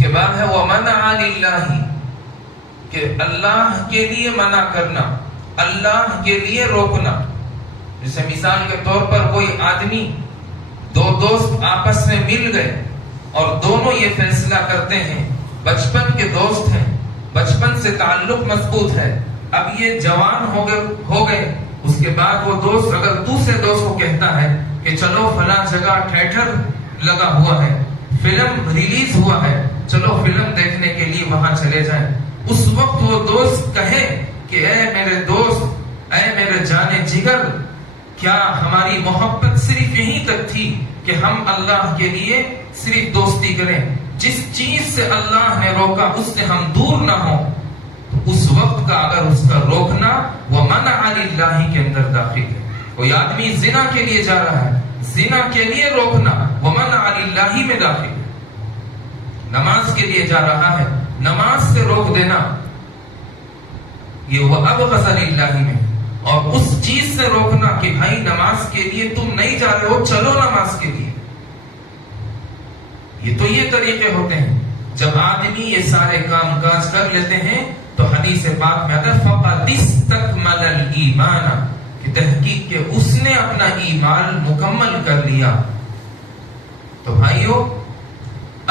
کے بعد ہے وَمَنَعَ لِلَّهِ، کہ اللہ کے لیے منع کرنا، اللہ کے لیے روکنا. جیسے مثال کے طور پر کوئی آدمی، دو دوست آپس میں مل گئے اور دونوں یہ فیصلہ کرتے ہیں، بچپن کے دوست ہیں، بچپن سے تعلق مضبوط ہے، اب یہ جوان ہو گئے، اس کے بعد وہ دوست اگر دوسرے دوست کو کہتا ہے کہ چلو فلاں جگہ تھیٹر لگا ہوا ہے، فلم ریلیز ہوا ہے، چلو فلم دیکھنے کے لیے وہاں چلے جائیں، اس وقت وہ دوست کہے کہ اے میرے دوست، اے میرے جانے جگر، کیا ہماری محبت صرف یہیں تک تھی کہ ہم اللہ کے لیے صرف دوستی کریں، جس چیز سے اللہ نے روکا اس سے ہم دور نہ ہوں. اس وقت کا اگر اس کا روکنا وَمَنَعَ لِلَّهِ کے اندر داخل ہے. کوئی آدمی زنا کے لیے جا رہا ہے، زنا کے لیے روکنا وَمَنَعَ لِلَّهِ میں داخل ہے. نماز کے لیے جا رہا ہے، نماز سے روک دینا یہ وَأَبْغَضَ لِلَّهِ میں، اور اس چیز سے روکنا کہ بھائی نماز کے لیے تم نہیں جا رہے ہو، چلو نماز کے لیے. یہ طریقے ہوتے ہیں. جب آدمی یہ سارے کام کاج کر لیتے ہیں تو حدیث پاک میں آتا ہے فَقَدِ اسْتَكْمَلَ الْإِيمَانَ، کہ تحقیق کہ اس نے اپنا ایمان مکمل کر لیا. تو بھائیو،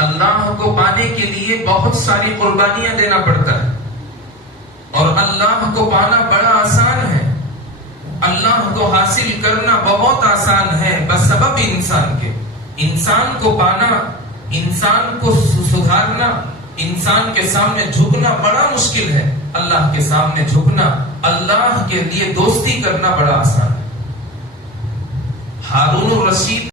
اللہ کو پانے کے لیے بہت ساری قربانیاں دینا پڑتا ہے، اور اللہ کو پانا بڑا آسان ہے. اللہ کو حاصل کرنا بہت آسان ہے بسبب انسان کے. انسان کو پانا، انسان کو سدھارنا، انسان کے سامنے جھکنا بڑا مشکل ہے. اللہ کے سامنے جھکنا، اللہ کے لیے دوستی کرنا بڑا آسان ہے. ہارون الرشید